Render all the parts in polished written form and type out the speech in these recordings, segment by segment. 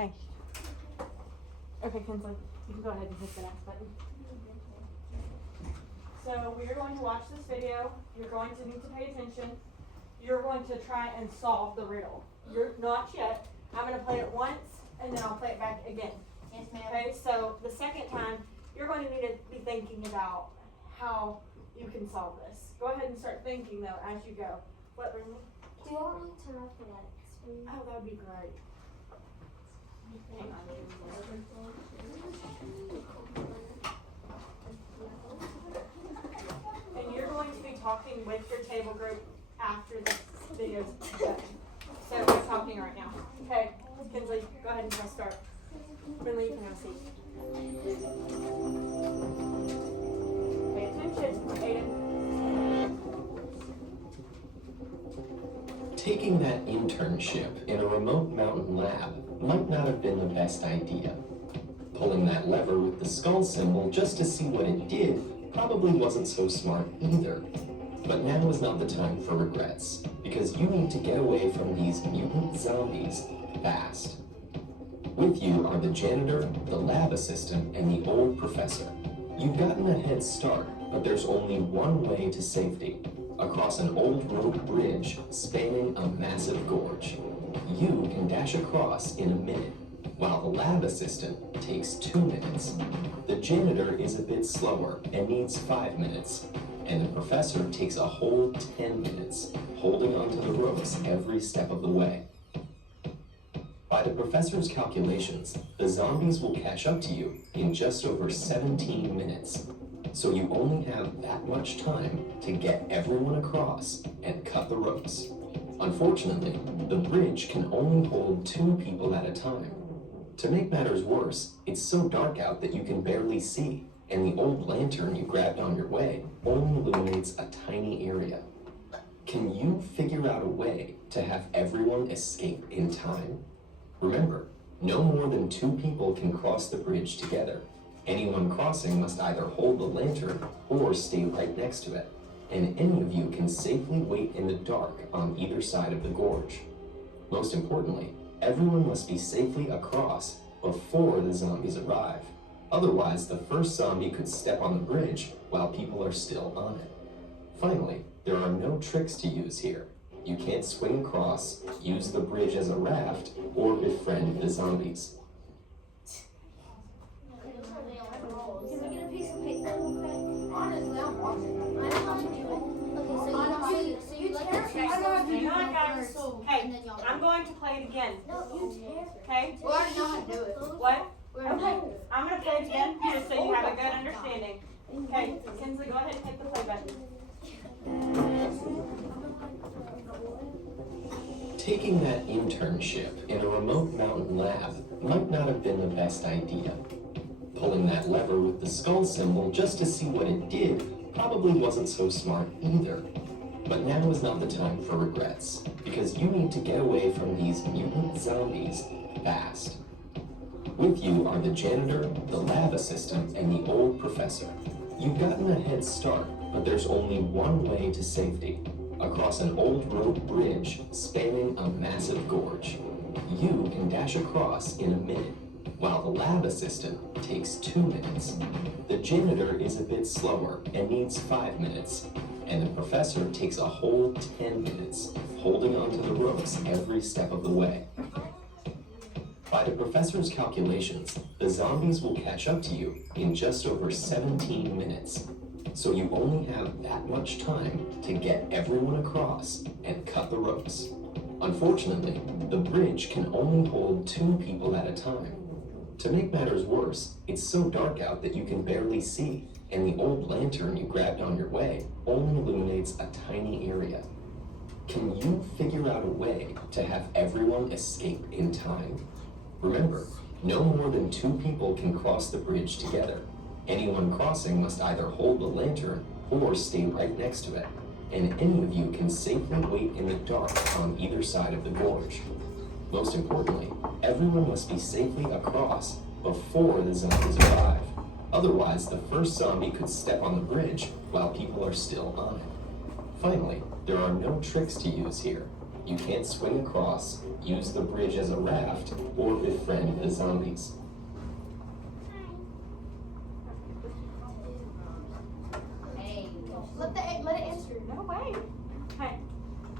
Okay. Okay, Kinsley, you can go ahead and hit the next button. So we are going to watch this video. You're going to need to pay attention. You're going to try and solve the riddle. You're not yet. I'm going to play it once, and then I'll play it back again. Yes, ma'am. Okay, so the second time, you're going to need to be thinking about how you can solve this. Go ahead and start thinking, though, as you go. What, Brenda? Do you want me to turn off the lights? Oh, that would be great. Hang on. And you're going to be talking with your table group after this video's done. So we're talking right now. Okay, Kinsley, go ahead and press start. Brindley, you can have a seat. Pay attention, Aiden. Taking that internship in a remote mountain lab might not have been the best idea. Pulling that lever with the skull symbol just to see what it did probably wasn't so smart either. But now is not the time for regrets, because you need to get away from these mutant zombies fast. With you are the janitor, the lab assistant, and the old professor. You've gotten a head start, but there's only one way to safety. Across an old rope bridge spanning a massive gorge. You can dash across in a minute, while the lab assistant takes 2 minutes. The janitor is a bit slower and needs 5 minutes, and the professor takes a whole 10 minutes, holding onto the ropes every step of the way. By the professor's calculations, the zombies will catch up to you in just over 17 minutes. So you only have that much time to get everyone across and cut the ropes. Unfortunately, the bridge can only hold 2 people at a time. To make matters worse, it's so dark out that you can barely see, and the old lantern you grabbed on your way only illuminates a tiny area. Can you figure out a way to have everyone escape in time? Remember, no more than 2 people can cross the bridge together. Anyone crossing must either hold the lantern or stay right next to it, and any of you can safely wait in the dark on either side of the gorge. Most importantly, everyone must be safely across before the zombies arrive. Otherwise, the first zombie could step on the bridge while people are still on it. Finally, there are no tricks to use here. You can't swing across, use the bridge as a raft, or befriend the zombies. Honestly, I'm watching. I don't want to do it. So you like the Hang on, guys. Hey, I'm going to play it again. No, you tear. Okay? We already know how to do it. What? Okay, I'm going to play it again just so you have a good understanding. Okay, Kinsley, go ahead and hit the play button. Taking that internship in a remote mountain lab might not have been the best idea. Pulling that lever with the skull symbol just to see what it did probably wasn't so smart either. But now is not the time for regrets, because you need to get away from these mutant zombies fast. With you are the janitor, the lab assistant, and the old professor. You've gotten a head start, but there's only one way to safety. Across an old rope bridge spanning a massive gorge. You can dash across in a minute, while the lab assistant takes 2 minutes. The janitor is a bit slower and needs 5 minutes, and the professor takes a whole 10 minutes, holding onto the ropes every step of the way. By the professor's calculations, the zombies will catch up to you in just over 17 minutes. So you only have that much time to get everyone across and cut the ropes. Unfortunately, the bridge can only hold 2 people at a time. To make matters worse, it's so dark out that you can barely see, and the old lantern you grabbed on your way only illuminates a tiny area. Can you figure out a way to have everyone escape in time? Remember, no more than 2 people can cross the bridge together. Anyone crossing must either hold the lantern or stay right next to it, and any of you can safely wait in the dark on either side of the gorge. Most importantly, everyone must be safely across before the zombies arrive. Otherwise, the first zombie could step on the bridge while people are still on it. Finally, there are no tricks to use here. You can't swing across, use the bridge as a raft, or befriend the zombies. Hey, let it answer. No way. Okay.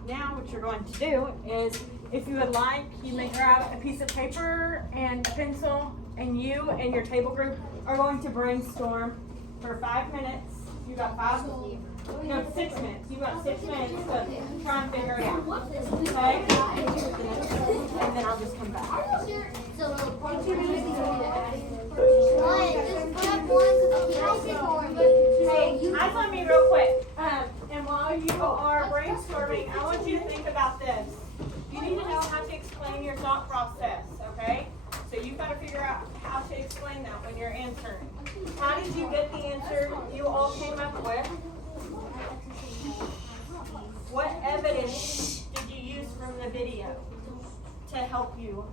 Now what you're going to do is, if you would like, you may grab a piece of paper and a pencil, and you and your table group are going to brainstorm for 5 minutes. You got 6 minutes. You got 6 minutes to try and figure it out. Okay? And then I'll just come back. Hey, eyes on me real quick. And while you are brainstorming, I want you to think about this. You need to know how to explain your thought process, okay? So you've got to figure out how to explain that when you're answering. How did you get the answer you all came up with? What evidence did you use from the video to help you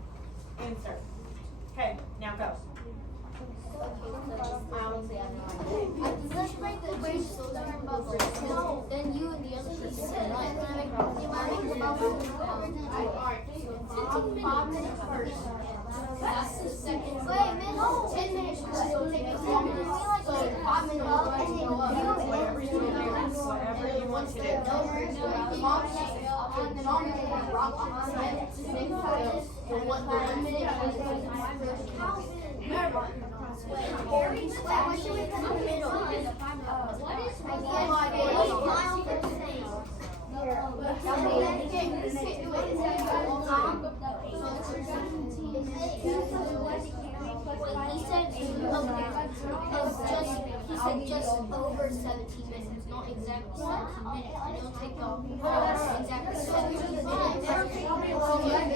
answer? Okay, now go. Let's break the brainstorm bubble. Then you and the other person can make the bubble. 5 minutes first. That's the second. Wait, 10 minutes. So 5 minutes. Whatever you want to do. He said just over 17 minutes, not exactly 17 minutes. And it'll take the exactly 17 minutes.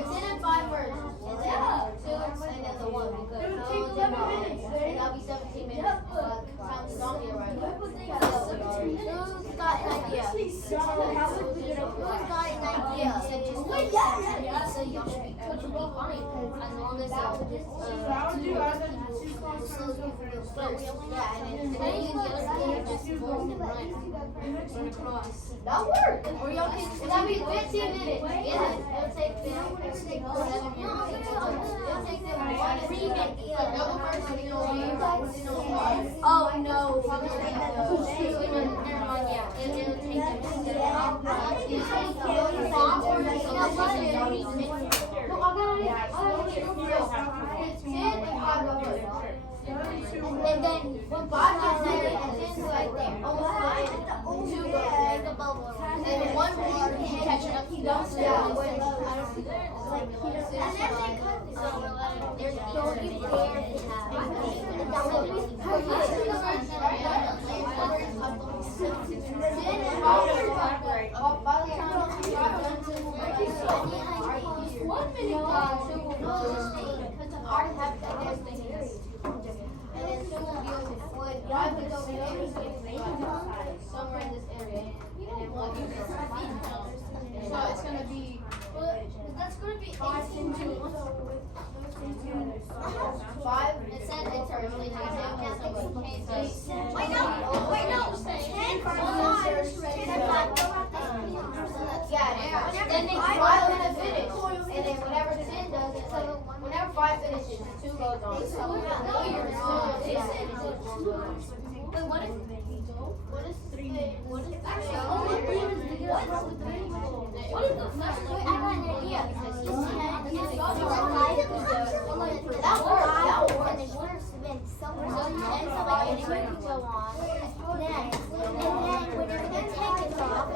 Then in 5 words. And then 2, and then the 1. It would take 11 minutes. And that'll be 17 minutes. Time the zombie arrived. Who's got an idea? Who's got an idea? So just so y'all should be fine. As long as that worked. Or y'all can, that'll be 15 minutes. Yeah, it'll take 7 minutes. It'll take them 3 minutes. Oh no. Never mind, yeah. It'll take and then when 5 minutes later, and then right there, almost 2 make a bubble, and then 1 more catching up. He don't stay on the way. And then they cut this. There's don't you dare somewhere in this area, and then we'll give it. So it's gonna be. That's gonna be 5 into 5. It said it's early. Wait no. 10 for 5. 10 and 5. Yeah. Then they 5 minutes finish, and then whenever 10 does it, so whenever 5 finishes, 2 goes on. Wait, what is 3? What is the first? Wait, I got an idea. That works. So 10 so like anywhere can go on. Next. And then whenever the 10 gets off,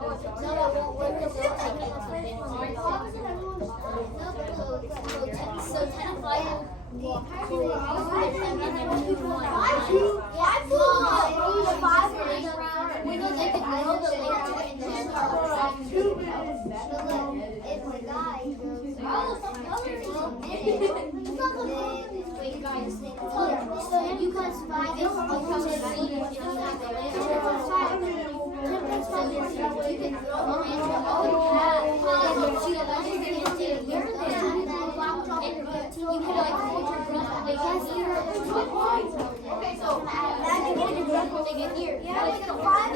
no, it won't work because it'll take it to so 10 and 5. Okay, so now you get a to get here. Yeah, like a 5.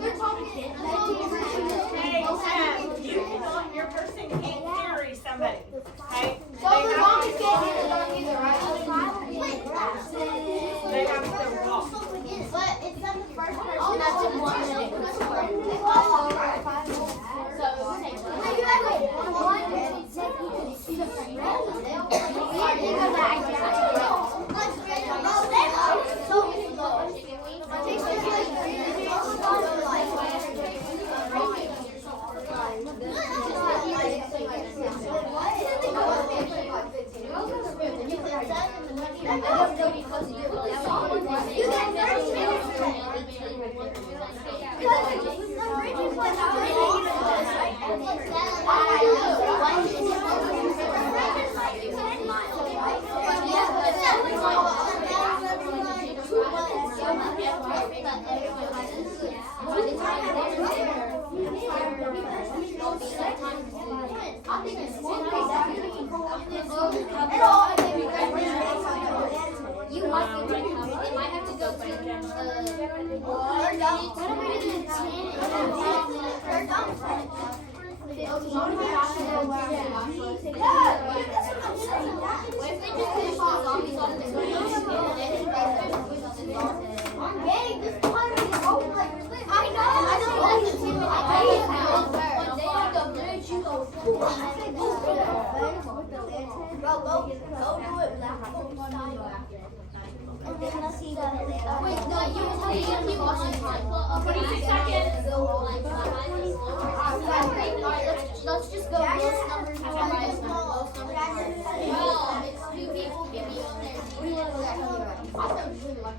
You're talking. Hey, somebody. Okay? So the zombies can't hit the dog either, right? They have to walk. But it's not the first person that's in 1 minute. You might have to go to Let's just go lowest numbers to highest numbers. Lowest numbers to highest numbers. Well, it's 2 people can be on there.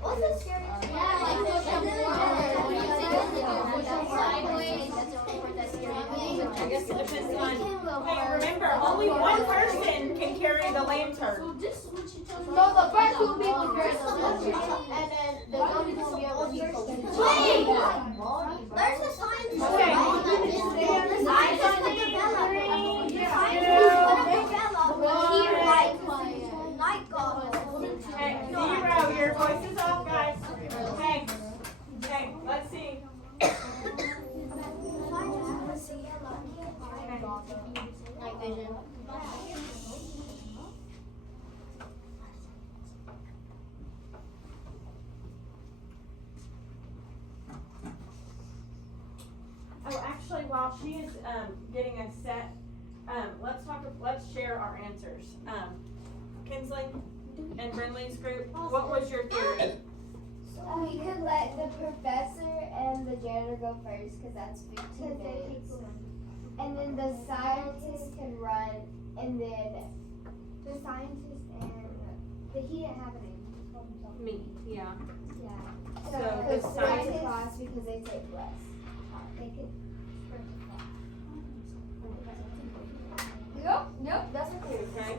What's the scariest? Yeah, like push up sideways. That's the only part that's scary. I guess it depends on. Hey, remember, only one person can carry the lantern. No, the first 2 people carry the lantern, and then the zombies will be able to keep going. Wait! There's a sign. Okay. The sign says put the bell up. The sign says put the bell up. Here, night god. Hey, 0, your voice is off, guys. Okay. Okay, let's see. Night vision. Oh, actually, while she is getting us set, let's share our answers. Kinsley and Brinley's group, what was your theory? We could let the professor and the janitor go first because that's 15 minutes. And then the scientist can run, and then the scientist and he didn't have a name. Me, yeah. Yeah. So Because the sprint scientist- class because they take less. They could sprint class. Nope, that's a theory. Okay.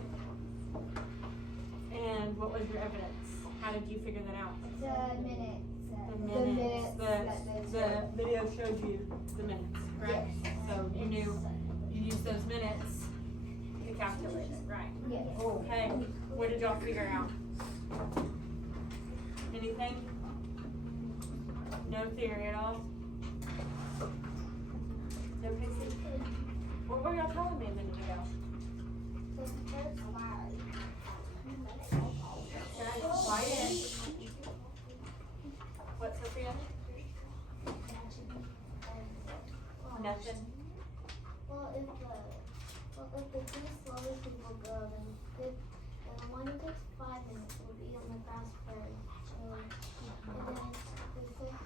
And what was your evidence? How did you figure that out? The minutes. The minutes. The video showed you the minutes, correct? So you knew you used those minutes to calculate it, right? Yes. Okay. What did y'all figure out? Anything? No theory at all? No Casey? What were y'all telling me a minute ago? Guys, quiet. What's Sophia? Nothing. Well, if the 2 slowest people go, then the one who takes 5 minutes will be on the grass first. And then the one who takes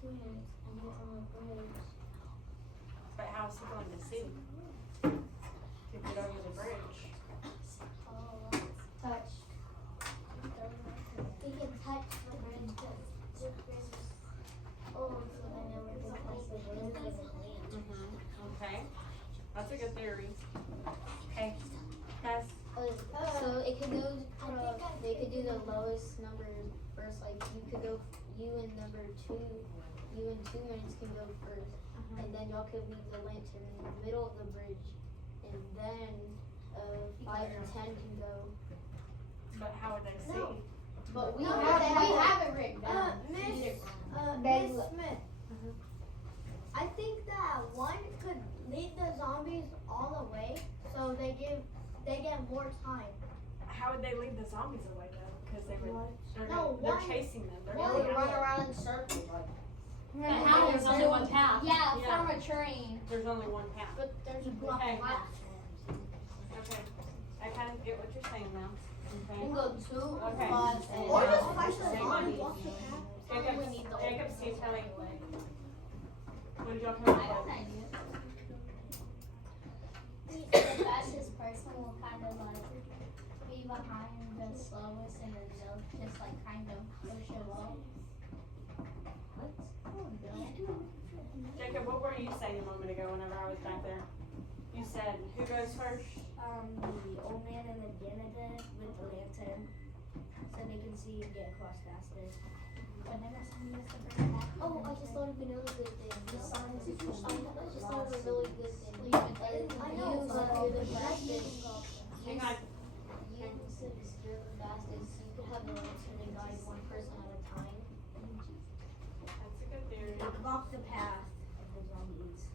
2 minutes and gets on the bridge. But how's he going to see? To get over the bridge. Oh, Touch. he can touch the bridge, but the bridge is old, so they never can touch the bridge. Okay. That's a good theory. Okay. Guys, So it could go they could do the lowest number first, like you and number 2 minutes can go first, and then y'all could leave the lantern in the middle of the bridge, and then 5 and 10 can go. but how would they see? But we No, have it written down. Miss Smith. I think that one could lead the zombies all the way, So they get more time. How would they lead the zombies away though? Because they would. No, they're one- chasing them. They're One going would run after them. around in circles. But how there's only one path? Yeah, Yeah. from a train. There's only one path. But there's a block Okay. left. Okay. I kind of get what you're saying now. You Okay. can go 2, Okay. 5, and Or just fight the Same zombies. one. Jacob, we need the Jacob, Steve, tell me. What did y'all come up with? The fastest person will kind of like be behind the slowest and then they'll just like kind of push it up. Jacob, what were you saying a moment ago whenever I was back there? You said, who goes first? The old man and the janitor with the lantern, so they can see and get across faster. But then somebody has to bring it back. Oh, I just thought of another good thing. The science is I just thought of a really good thing. I know, but you're the fastest. Hang on. You since you're the fastest, you could have an answer to guide one person at a time. That's a good theory. Block the path of the zombies.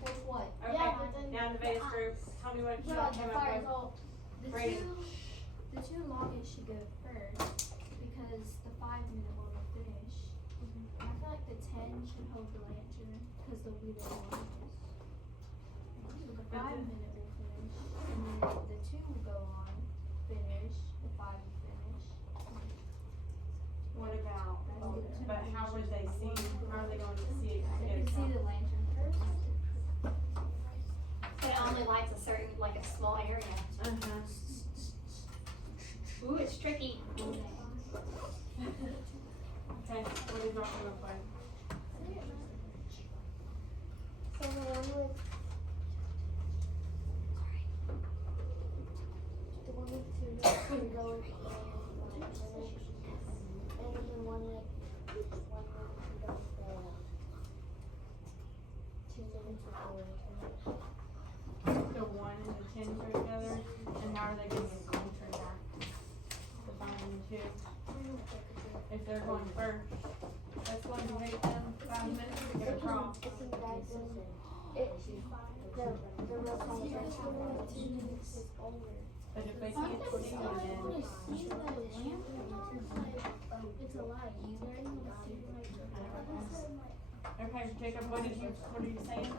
With what? Okay, Yeah, but then now in the Vegas group, tell me what y'all came up with. Brady. The two longest should go first because the 5-minute one will finish. And I feel like the 10 should hold the lantern because they'll be the longest. So the 5-minute will finish, and then the 2 will go on, finish, the 5 will finish. What about, but how would they see, how are they going to see it? They can see the lantern first. But it only lights a certain, like a small area. Uh-huh. Ooh, it's tricky. Okay, what did y'all come up with? So the one with two can go in 1 minute, and the one with 1 minute can go for 2 minutes or 4 minutes. The 1 and the 10 go together, and how are they getting a lantern back? The 5 and the 2. If they're going first, that's going to take them 5 minutes to get across. The real conversation about 2 minutes is over. But if they can't see them, then It's a lot easier. okay, Jacob, what are you saying?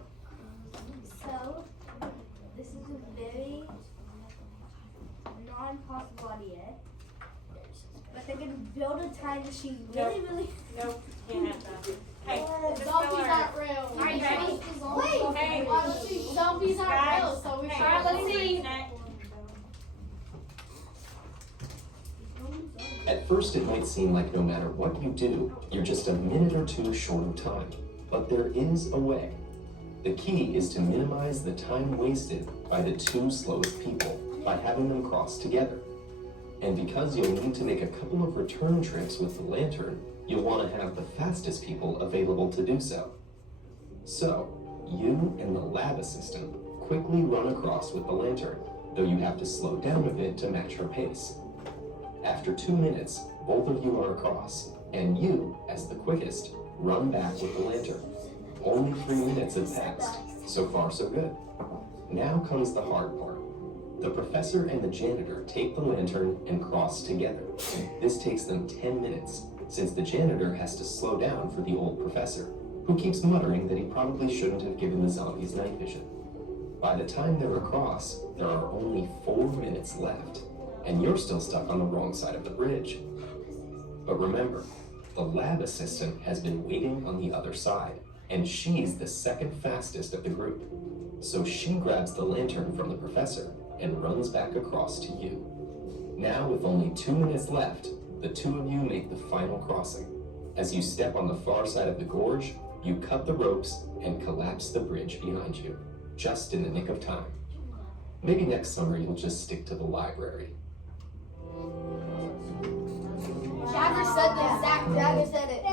So, this is a very non-possible idea. But they're gonna build a time machine really. Nope, can't have that. Hey, just Zombies spell aren't real. Are you ready? Wait, Hey. zombies aren't Guys, real, so we hey, should. Alright, let's see. Next. At first, it might seem like no matter what you do, you're just a minute or two short of time. But there is a way. The key is to minimize the time wasted by the 2 slowest people by having them cross together. And because you'll need to make a couple of return trips with the lantern, you'll want to have the fastest people available to do so. So, you and the lab assistant quickly run across with the lantern, though you have to slow down a bit to match her pace. After 2 minutes, both of you are across, and you, as the quickest, run back with the lantern. Only 3 minutes have passed. So far, so good. Now comes the hard part. The professor and the janitor take the lantern and cross together. This takes them 10 minutes, since the janitor has to slow down for the old professor, who keeps muttering that he probably shouldn't have given the zombies night vision. By the time they're across, there are only 4 minutes left, and you're still stuck on the wrong side of the bridge. But remember, the lab assistant has been waiting on the other side, and she's the second fastest of the group. So she grabs the lantern from the professor and runs back across to you. Now, with only 2 minutes left, the 2 of you make the final crossing. As you step on the far side of the gorge, you cut the ropes and collapse the bridge behind you, just in the nick of time. Maybe next summer you'll just stick to the library. Jagger said this. Jagger said it.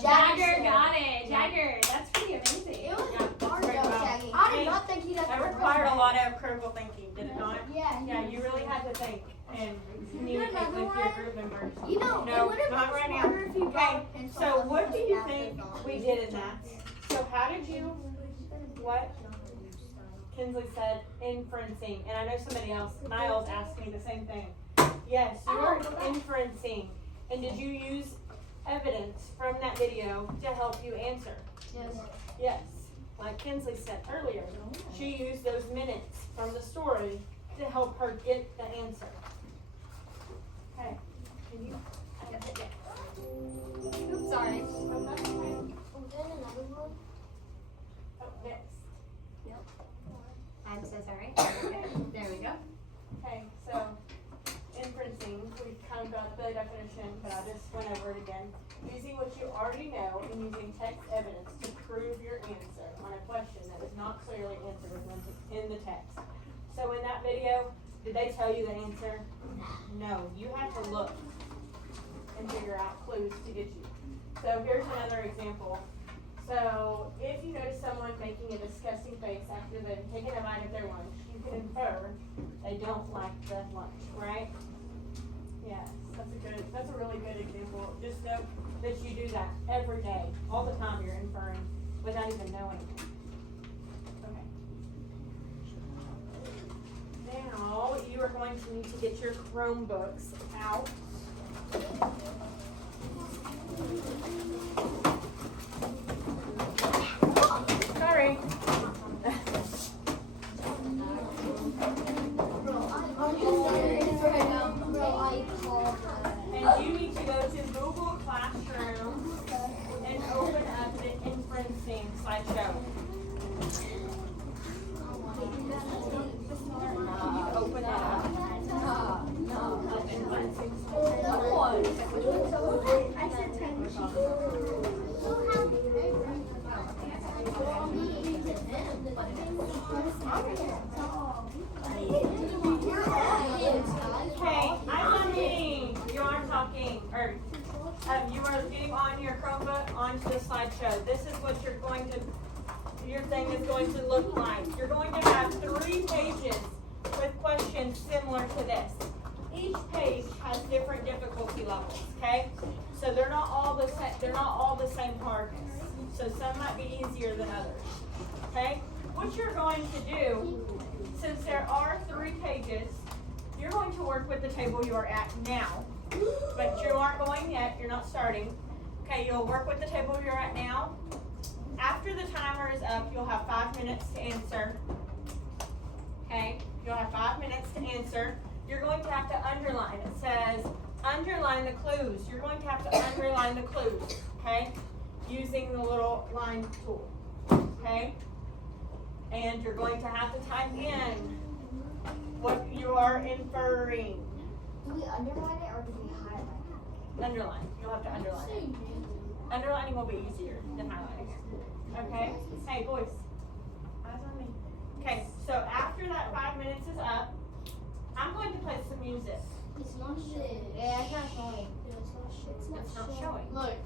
Jagger got it. Jagger, that's pretty amazing. It was Yeah, hard very though, well. Shaggy. I did not think he'd have That to required run a lot of critical thinking, did it not? Yeah. Yeah, you really had to think and communicate with your group members. You know, No, it would have not been right now. smarter if you Okay, brought a pencil. so and what do just you snapped think it on. we did in that? So how did you, what? Kinsley said inferencing, and I know somebody else, Niles asked me the same thing. Yes, you are inferencing. And did you use evidence from that video to help you answer? Yes. Yes. Like Kinsley said earlier, she used those minutes from the story to help her get the answer. Okay. Can you? Oops, sorry. Okay. Was there another one? Oh, next. I'm so sorry. Okay, there we go. Okay, so inferencing, we kind of got the definition, but I just went over it again. Using what you already know and using text evidence to prove your answer on a question that is not clearly answered in the text. So in that video, did they tell you the answer? No, you have to look and figure out clues to get you. So here's another example. So if you notice someone making a disgusting face after they've taken a bite of their lunch, you can infer they don't like the lunch, right? Yes, that's a really good example. Just know that you do that every day, all the time. You're inferring without even knowing. Okay. Now you are going to need to get your Chromebooks out. Sorry. And you need to go to Google Classroom and open up the inferencing slideshow. Can you open it up? The inferencing slideshow. I said time machine. Okay, I'm on meeting. You are talking, or you are getting on your Chromebook onto the slideshow. This is what your thing is going to look like. You're going to have 3 pages with questions similar to this. Each page has different difficulty levels, okay? So they're not all the same hardness. So some might be easier than others. Okay? What you're going to do, since there are 3 pages, you're going to work with the table you are at now. But you aren't going yet, you're not starting. Okay, you'll work with the table you're at now. After the timer is up, you'll have 5 minutes to answer. Okay? You'll have 5 minutes to answer. You're going to have to underline. It says, underline the clues. You're going to have to underline the clues, okay? Using the little line tool, okay? And you're going to have to type in what you are inferring. Do we underline it or do we highlight it? Underline. You'll have to underline it. Underlining will be easier than highlighting it, okay? Hey, boys. Eyes on me. Okay, so after that 5 minutes is up, I'm going to play some music. It's not shit. Yeah, it's not showing. It's not showing. Look.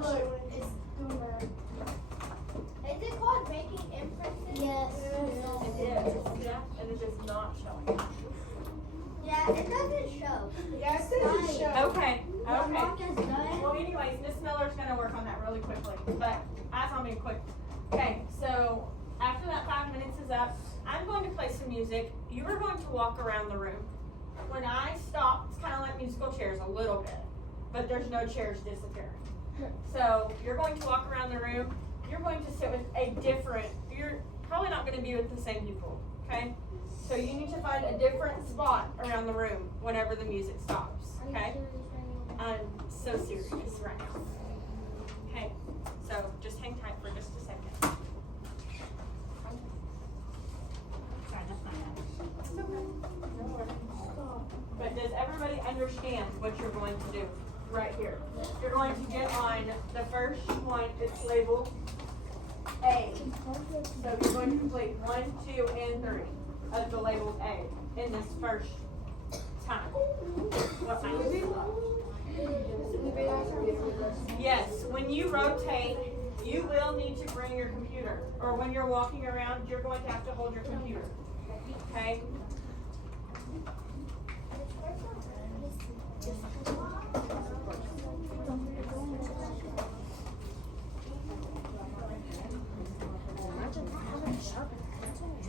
Look, it's doing that. Is it called making inferences? Yes. It is, yeah, and it is not showing. Yeah, it doesn't show. Yeah, it doesn't show. Okay, What okay. Mark has done. Well, anyways, Miss Miller's gonna work on that really quickly, but eyes on me quick. Okay, so after that 5 minutes is up, I'm going to play some music. You are going to walk around the room. When I stop, it's kind of like musical chairs a little bit, but there's no chairs disappearing. So you're going to walk around the room. You're going to sit with you're probably not going to be with the same people, okay? So you need to find a different spot around the room whenever the music stops, okay? I'm so serious right now. Okay, so just hang tight for just a second. Sorry, that's my bad. It's okay. No worries. But does everybody understand what you're going to do right here? You're going to get on the first one, it's labeled A. So you're going to complete 1, 2, and 3 of the labeled A in this first time. What time is it? Yes, when you rotate, you will need to bring your computer. Or when you're walking around, you're going to have to hold your computer. Okay?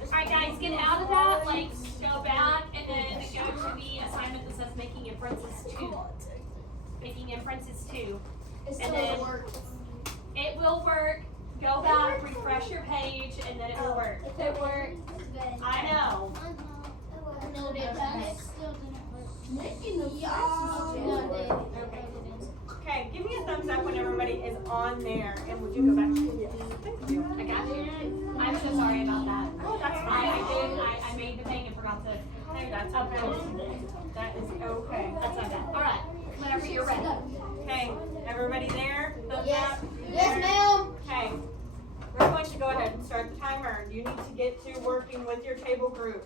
Alright guys, inferences too. It's And still then- work. It will work. Go back, refresh your page, and then it will work. It worked. I know. No, it didn't. Still didn't work. Okay, give me a thumbs up when everybody is on there, and would you go back? Thank you. I got you. I'm so sorry about that. Oh, that's I fine. did. I made the thing and forgot to. Hey, that's okay. That is okay. That's not bad. All right. Whenever you're ready. Okay, everybody there? Thumbs Yes. up? Yes, ma'am. Okay, we're going to go ahead and start the timer. You need to get to working with your table group.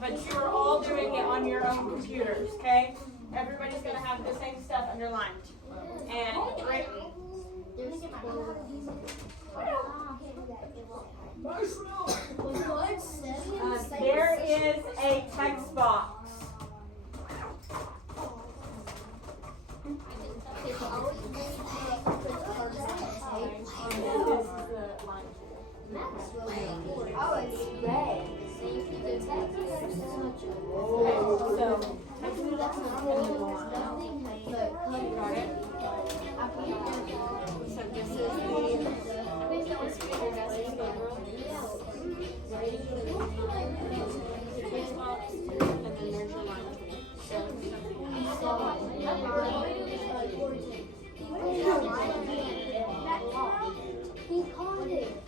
But you are all doing it on your own computers, okay? Everybody's gonna have the same stuff underlined. And there is a text box. He called it.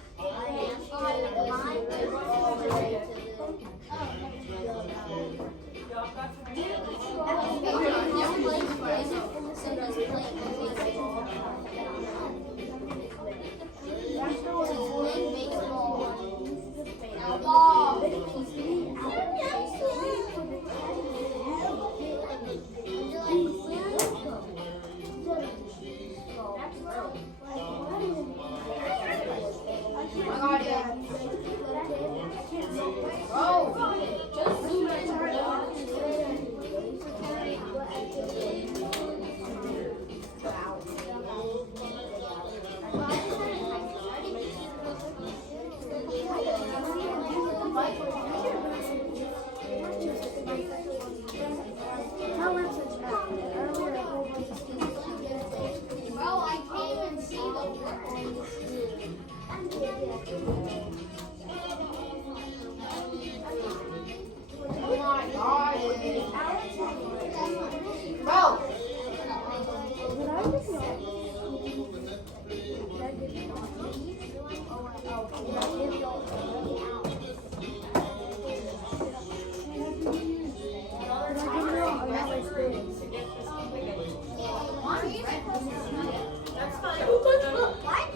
Bro, I can't even see the Oh my God. Bro. That's fine.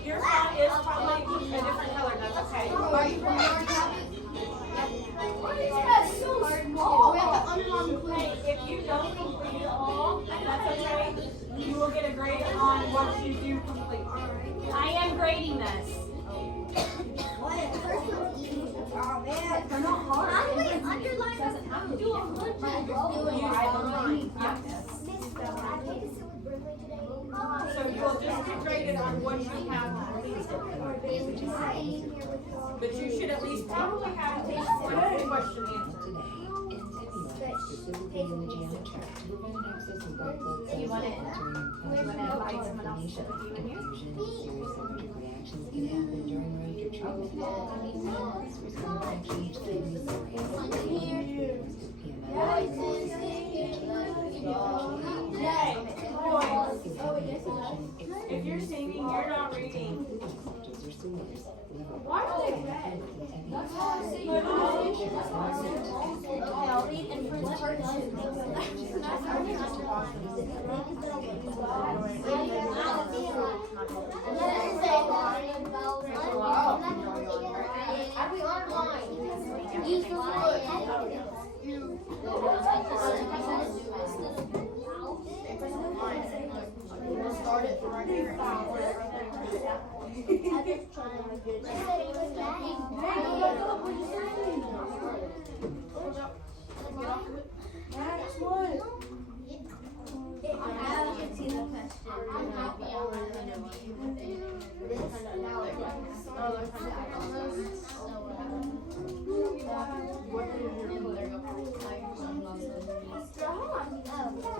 Your font is probably a different color. That's okay. Are you from York County? That's so small. We have to underline the clue. Hey, if you don't complete it all, that's okay. You will get a grade on what you do complete. I am grading this. They're not hard. How do we underline this? How do we do a flip? So you'll just get graded on what you have completed. But you should at least probably have at least one question answered. You want it? You want to invite someone else to review in here? Hey, boys, if you're singing, you're not reading. Why are they red? That's why I say okay, I'll read How do we underline? Use the Start it from right here.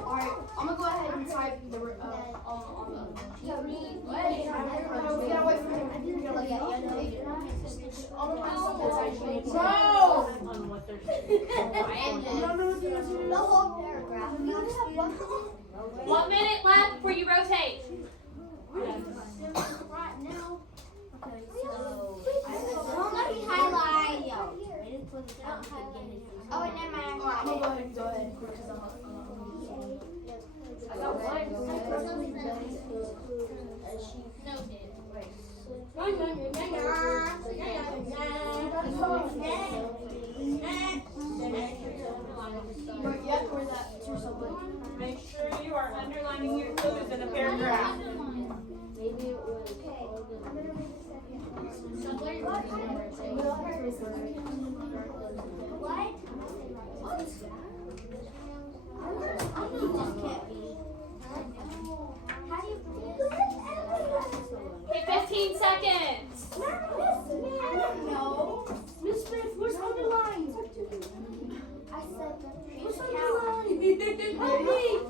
Alright, I'm gonna go ahead and type The whole paragraph. You only have 1 minute. 1 minute left before you rotate. Right now. Okay, so Don't let me highlight. waiting for the time to begin is Oh, wait, never mind. I'm gonna go ahead and go ahead because I'm I got one. Make sure you are underlining your clues in the paragraph. Maybe it was Okay, 15 seconds. Miss Smith, where's underlined? I said the Where's count. underlined?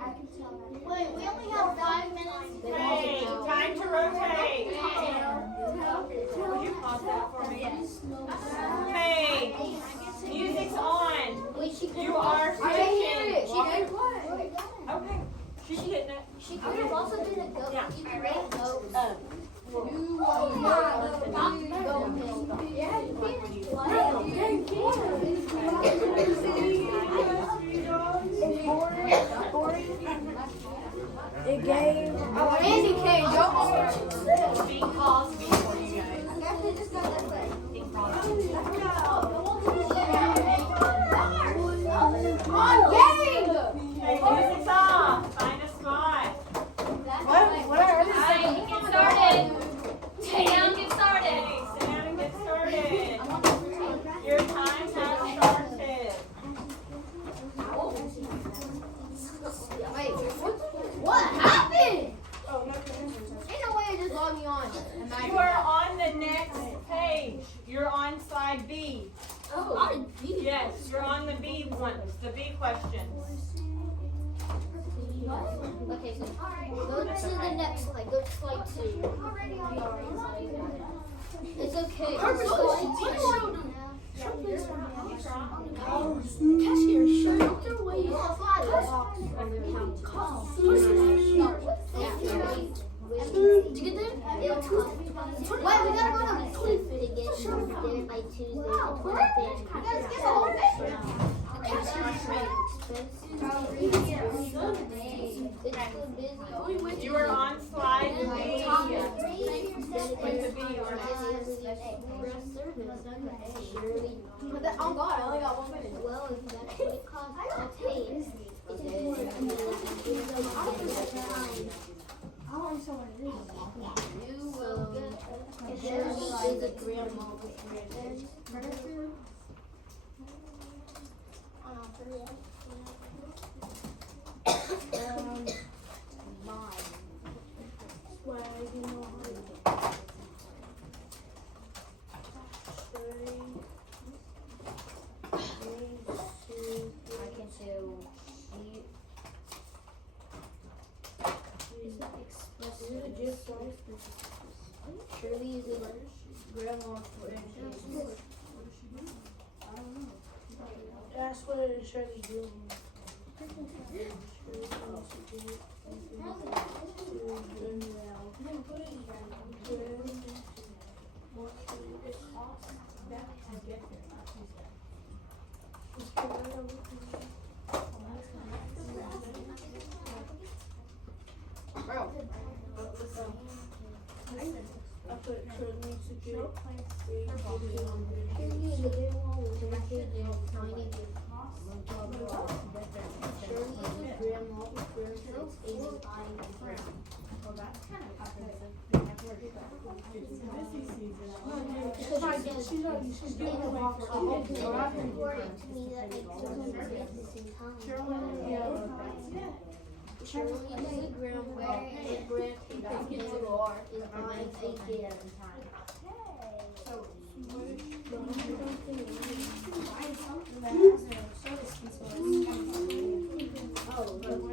I can tell that. Wait, we only have 5 minutes. Hey, time to rotate. Would you pause that for me? Hey, music's on. You are switching. Okay, she's hitting it. She could have also been a goat. Yeah. You can write goat. It gave. Oh, Andy came. Being paused before you guys. Hey, music's off. Find a spot. Alright, get started. Sit down, get started. Hey, sit down and get started. Your time has started. Wait, what happened? Ain't no way it just logged me on. You are on the next page. You're on slide B. Oh, Yes, you're on the B ones, the B questions. okay, so go to the next slide. Go to slide 2. It's okay. Cashier, shut up their way. Did you get there? Wait, we gotta go to the to get there by Tuesday. You are on slide B. With the B on Oh God, I only got 1 minute. Well, if that's what it costs, I'll pay it. I want someone to read. You will Shirley is a grandma with grandkids. I can do Shirley is a grandma with grandkids. That's what it is, Shirley doing. I put Shirley to do. Shirley is a grandma with grandkids and tiny kids. Shirley is a grandma with grandkids, 85 and brown. She's doing the box. According to me, that makes sense at the same time. Shirley is a grandma with grandkids and is buying a gift. Oh, that's good.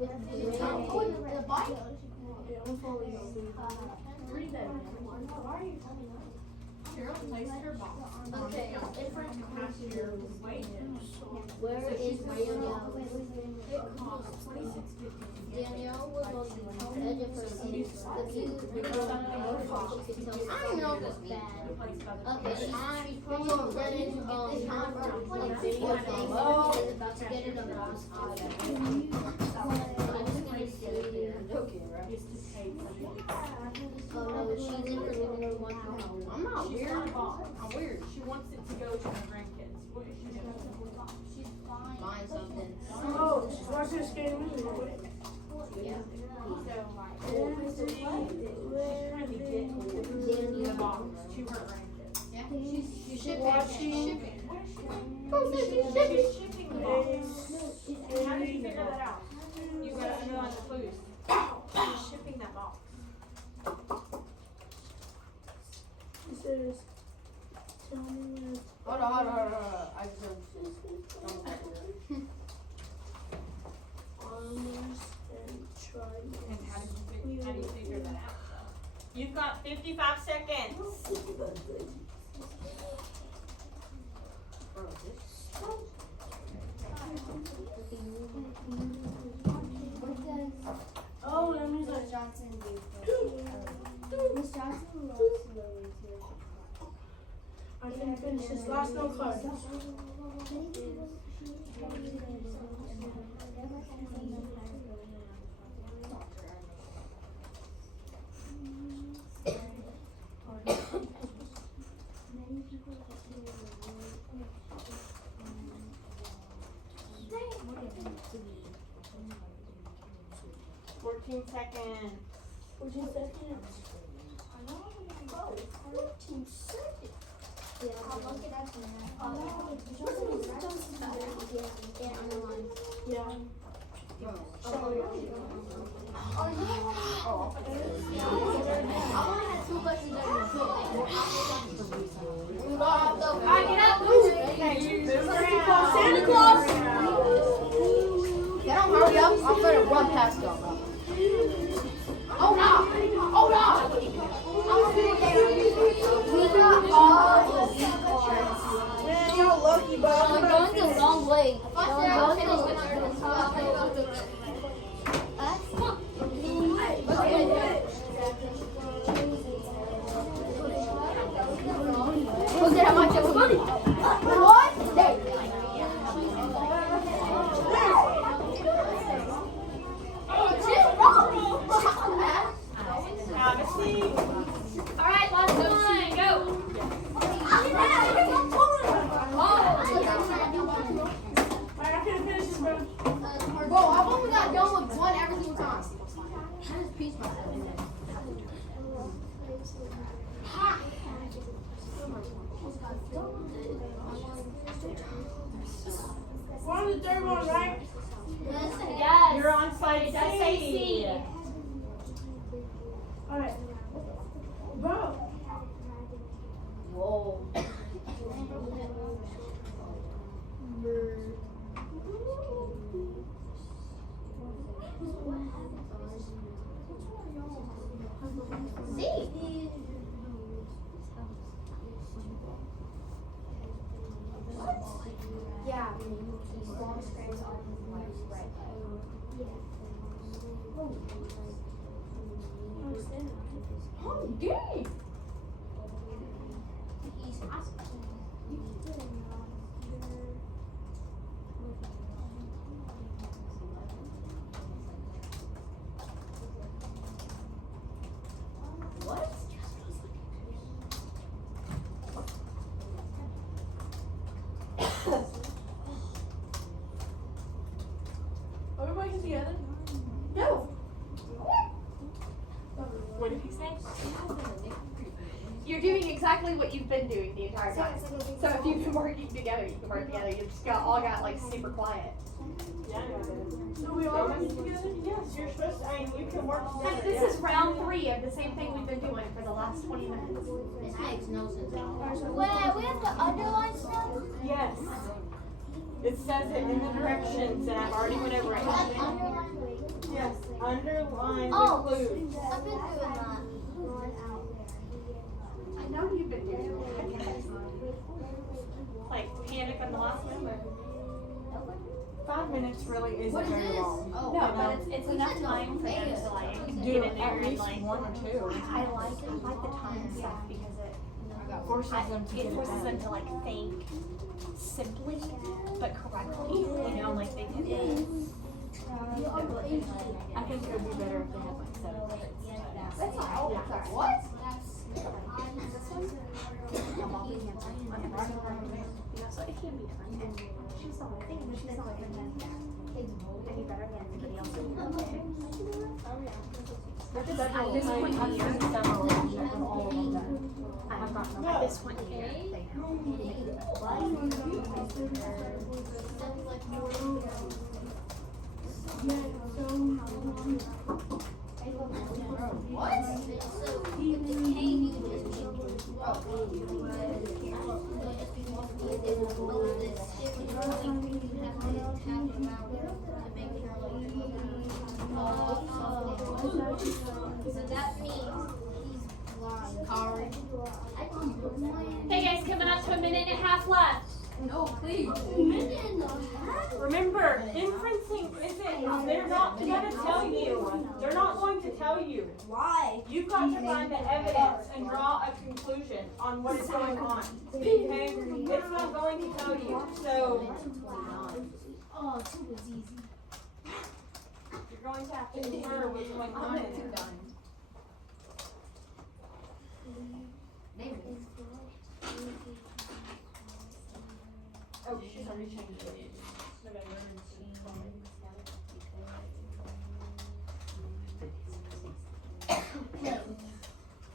The bike. Okay. Where is Danielle? Danielle was on the edge of her seat. The view she could tell I don't know if it's bad. Okay, she's probably already like video thing is about to get in a box. I'm just gonna say oh no, she's in her living room. I'm not She's weird. not a boss. I'm weird. She wants it to go to her grandkids. What is she doing? She's buying something. Oh, watch this game. Yeah. So, she's trying to get the box to her grandkids. Yeah. She's shipping. Watching. She's shipping. She's shipping the box. And how did you figure that out? You gotta underline the clues. She's shipping that box. It says, tell me when. Hold on. I just Almost and try. And how do you figure that out? You've got 55 seconds. Oh, that means like Johnson do. Miss Johnson loves Lily too. I can finish this last no card. Many people have to do 14 seconds. 14 seconds. 14 seconds. Yeah, I'll look it up now. Yeah, underline. Yeah. I only had 2 questions that Alright, get up, move. Santa Claus! They don't hurry up. I'm gonna run past them. Oh no! We got all the cards. Man, y'all lucky, but We're going the wrong way. Look at how much it was money. What? There. Have a seat. Alright, last one, go. I couldn't finish this, bro. Bro, I've only got done with one every single time. I just pieced myself. We're on the third one, right? Yes. You're on side It does say C. C. Alright. Bro. Whoa. Yeah, these long strands on his right leg. Oh, dang. What? Everybody get together. Go. What did he say? You're doing exactly what you've been doing the entire time. So if you've been working together, you can work together. You just all got like super quiet. Yeah. So we all working together? Yes, you're supposed to. I mean, you can work Hey, together. this is round 3 of the same thing we've been doing for the last 20 minutes. This makes no sense at all. Wait, we have to underline stuff? Yes. It says it in the directions, and I've already went over it. Underline. underline the Oh, clues. I've been doing that. I know you've been doing it. Like panic on the last number. 5 minutes really isn't What is very this? long. Oh, No, but it's enough time for them to like Do get in there at and least like. one or two. I like the time stuff because it Forces them to get it it forces done. them to like think simply but correctly. You know, like they do. I think it would be better if they had like 7 minutes. That's not, oh, sorry, what? So it can be done. And she's not a thing, but she's not any better than anybody else. At this point I've here, seen several of all of them done. I've gotten at this point here, they What? So with the K, you can just change it. So that means he's blind. Card. Hey guys, coming up to a minute and a half left. No, please. Remember, inferencing isn't, they're not gonna tell you. They're not going to tell you. Why? You've got to find the evidence and draw a conclusion on what is going on. Okay? It's not going to tell you. So, Oh, two was easy. you're going to have to infer what's going on in there. Oh, she's already changed it.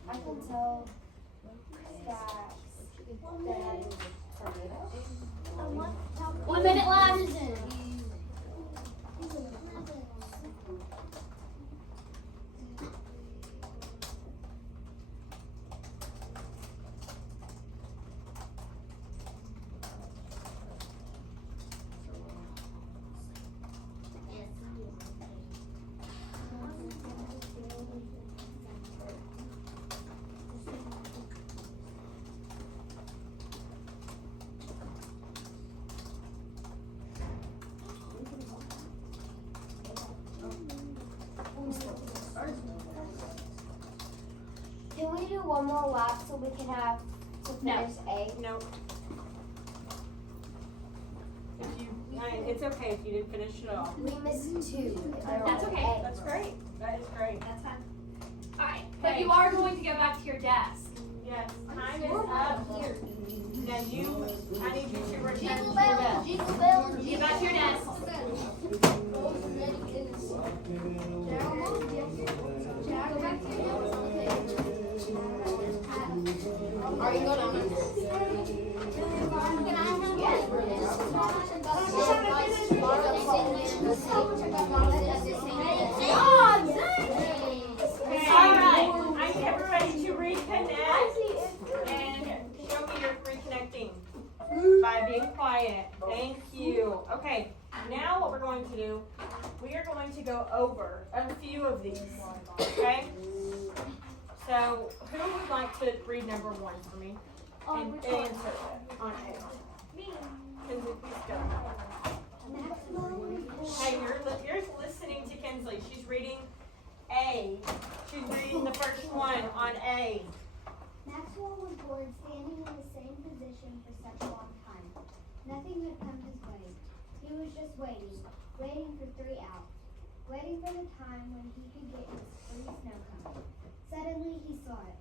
I can tell that 1 minute left. Can we do one more lap so we can have to finish A? No. If you, it's okay if you didn't finish it all. We missed 2. That's okay. A. That's great. That is great. That's fine. Alright, but you are going to go back to your desk. Yes, time is up. Now you, I need you to return to Jingle your bells, desk. jingle bells. Get back to your desk. Are you going on? Alright, I need everybody to reconnect and show me you're reconnecting by being quiet. Thank you. Okay, now what we're going to do, we are going to go over a few of these, okay? So, who would like to read number 1 for me? And answer it on A. Me. Kinsley, please go. Hey, you're listening to Kinsley. She's reading A. She's reading the first one on A. Maxwell was bored standing in the same position for such a long time. Nothing had come his way. He was just waiting for 3 outs, waiting for the time when he could get his free snow cone. Suddenly he saw it,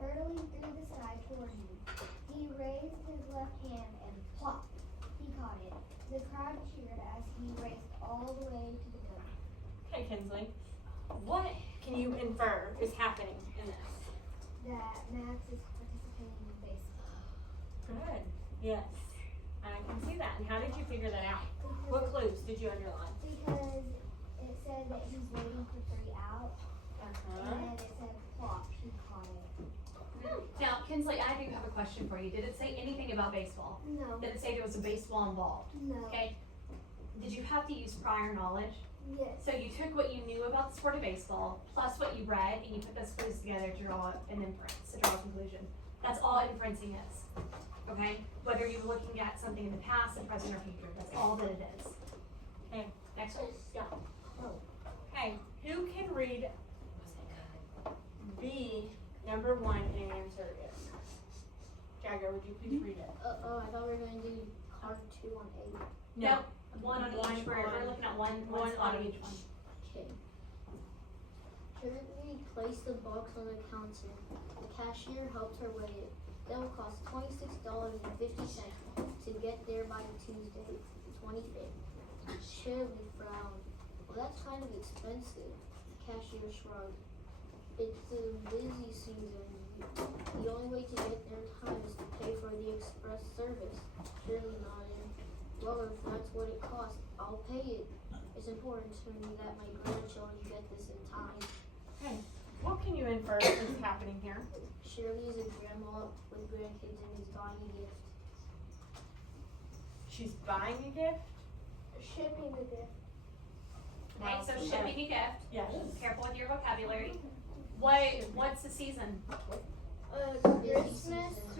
hurtling through the sky toward him. He raised his left hand and plop! He caught it. The crowd cheered as he raced all the way to the cone. Okay, Kinsley. What can you infer is happening in this? That Max is participating in baseball. Good. Yes. I can see that. And how did you figure that out? What clues did you underline? Because it said that he's waiting for 3 outs, and it said plop, he caught it. Now, Kinsley, I do have a question for you. Did it say anything about baseball? No. Did it say there was a baseball involved? No. Okay. Did you have to use prior knowledge? Yes. So you took what you knew about about the sport of baseball, plus what you read, and you put those clues together to draw an inference, to draw a conclusion. That's all inferencing is. Okay? Whether you're looking at something in the past, the present, or future, that's all that it is. Okay, next one. Yeah. Okay, who can read B number 1 and answer it? Jagger, would you please read it? Oh, I thought we were going to do card 2 on 8. No. One on each. We're looking at one spot of each one. Okay. Currently, place the box on the counter. The cashier helps her weigh it. That will cost $26.50 to get there by Tuesday, the 25th. Shirley frowned. Well, that's kind of expensive. The cashier shrugged. It's a busy season. The only way to get there in time is to pay for the express service. Shirley nodded. Well, if that's what it costs, I'll pay it. It's important to me that my grandchildren get this in time. Okay, what can you infer is happening here? Shirley is a grandma with grandkids and is buying a gift. She's buying a gift? Shipping the gift. Okay, so shipping a gift. Yes. Careful with your vocabulary. What's the season?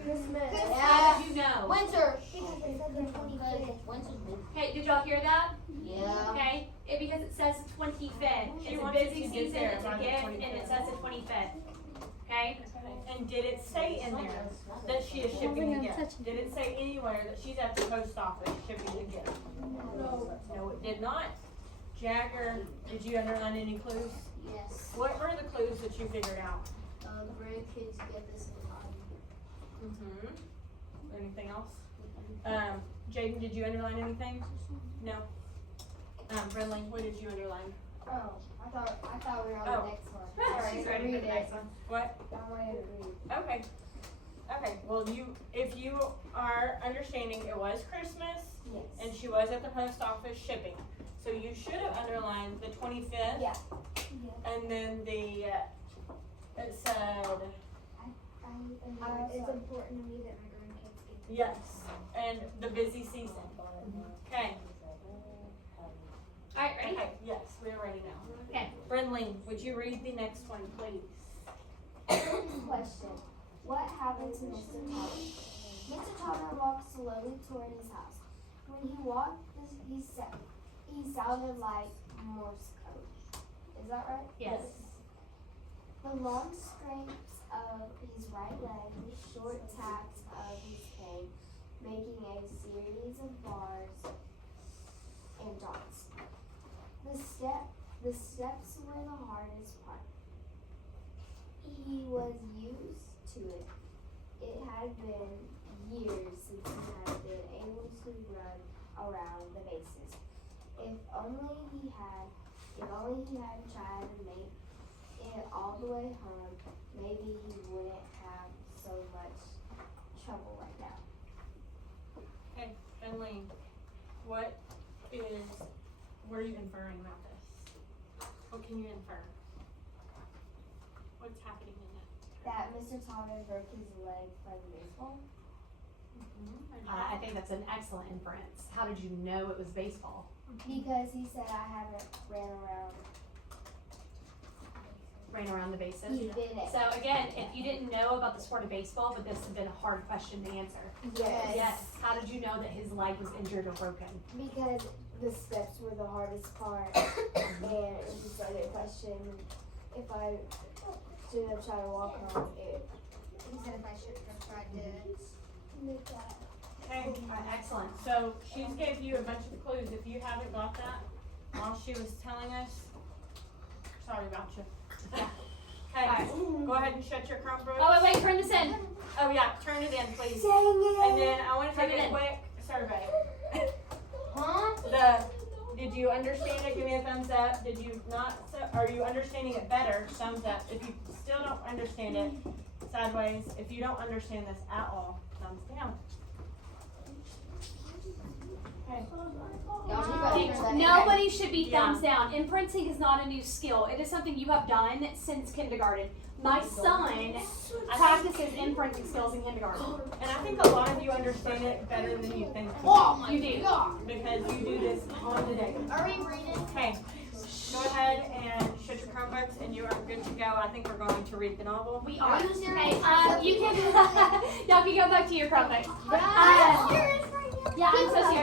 Christmas. How did you know? Winter. Because it said the 25th. Winter's busy. Okay, did y'all hear that? Yeah. Okay, because it says the 25th. She It's a wants busy you to get season, there it's a by the gift, 25th. and it says the 25th. Okay? And did it say in there that she is shipping a gift? Did it say anywhere that she's at the post office shipping a gift? No. No, it did not. Jagger, did you underline any clues? Yes. What were the clues that you figured out? Grandkids get this in time. Mm-hmm. Anything else? Jaden, did you underline anything? No. Brenley, what did you underline? Oh, I thought we were on Oh. the next one. Sorry, She's ready for read the it. next one. What? I wanted to read. Okay. Okay, well if you are understanding, it was Christmas Yes. and she was at the post office shipping. So you should have underlined the 25th. Yeah. And then it said, It's important to me that my grandkids get yes, and the busy season. Okay. Alright, ready? Okay, yes, we're ready now. Okay. Brenley, would you read the next one, please? Question. What happened to Mr. Totter? Mr. Totter walked slowly toward his house. When he walked, he sounded like Morse code. Is that right? Yes. The long scrapes of his right leg, the short taps of his cane, making a series of bars and dots. The steps were the hardest part. He was used to it. It had been years since he had been able to run around the bases. If only he had tried to make it all the way home, maybe he wouldn't have so much trouble right now. Okay, Brenley, what are you inferring about this? What can you infer? What's happening in it? That Mr. Totter broke his leg playing baseball. I think that's an excellent inference. How did you know it was baseball? Because he said I haven't ran Ran around the bases? He didn't. So again, if you didn't know about the sport of baseball, but this had been a hard question to answer. Yes. How did you know that his leg was injured or broken? Because the steps were the hardest part, and it was just like a question if I should have tried to walk home. He said if I should have tried to make that. Okay, excellent. So she's gave you a bunch of clues. If you haven't got that while she was telling us, sorry about you. Okay, go ahead and shut your Chromebook. Oh, wait, turn this in. Oh yeah, turn it in, please. Dang it! And then I want to Turn take it a in. quick survey. Huh? Did you understand it? Give me a thumbs up. Did you not? Are you understanding it better? Thumbs up. If you still don't understand it, sideways. If you don't understand this at all, thumbs down. Okay. Nobody should be Yeah. thumbs down. Inferencing is not a new skill. It is something you have done since kindergarten. My son practices inferencing skills in kindergarten. And I think a lot of you understand it better than you think. You do. Because you do this on the day. Are we reading? Okay, go ahead and shut go. I think we're going to read the novel. We are. you serious? Okay, you can, y'all can go back to your Chromebook. Right. Yeah, I'm so serious.